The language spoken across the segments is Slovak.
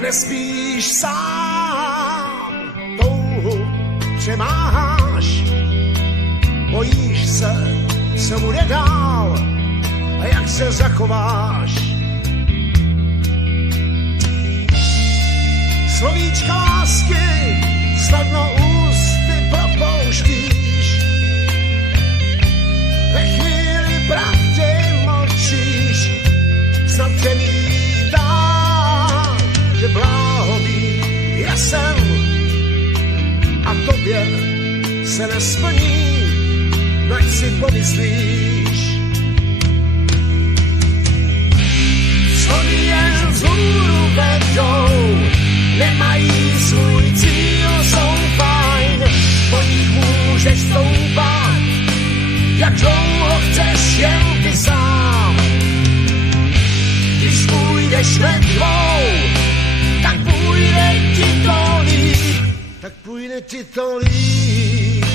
Nespíš sám, touhu přemáháš, bojíš se, co bude dál a jak se zachováš. Slovíčka lásky snadno ústy propouštíš, ve chvíli pravdy mlčíš, snad přemítáš, že bláhový jesen a tobě se nesplní, nať si pomyslíš. Schody jen vzhůru vedou, nemají svůj cíl, jsou fajn, po nich můžeš stoupat, jak dlouho chceš jen ty sám. Když půjdeš ve dvou, tak půjde ti to líp, tak půjde ti to líp.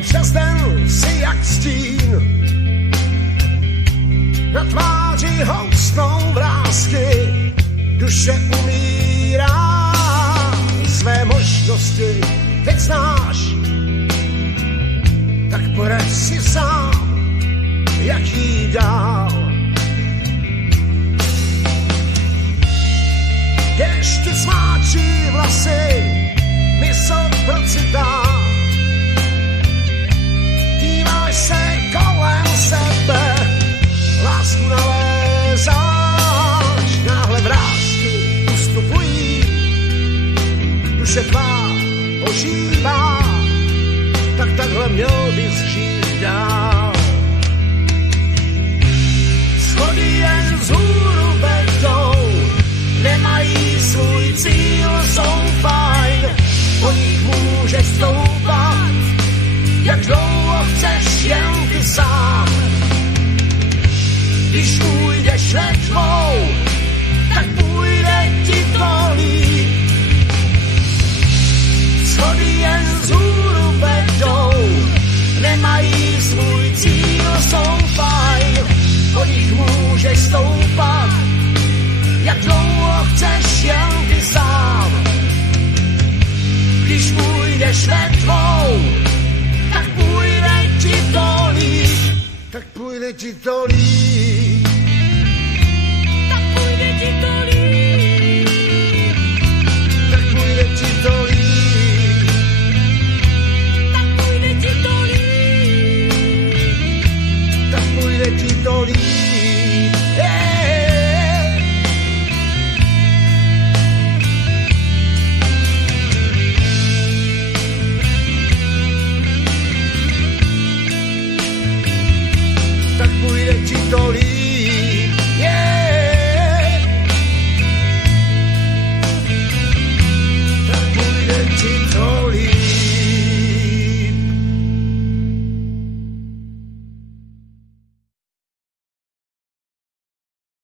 Přes den si jak stín, na tváři houstnou vrásky, duše umírá, své možnosti teď znáš, tak poraď si sám, jak jít dál. Když ti smáčí vlasy, mysl procitá, díváš se kolem sebe, lásku nalézáš, náhle vrásky ustupují, duše tvá ožívá, tak takhle měl bys žít dál. Schody jen vzhůru vedou, nemají svůj cíl, jsou fajn, po nich můžeš stoupat, jak dlouho chceš jen ty sám. Když půjdeš ve dvou, tak půjde ti to líp. Schody jen vzhůru vedou, nemají svůj cíl, jsou fajn, po nich můžeš stoupat, jak dlouho chceš jen ty sám. Když půjdeš ve dvou, tak půjde ti to líp, tak půjde ti to líp.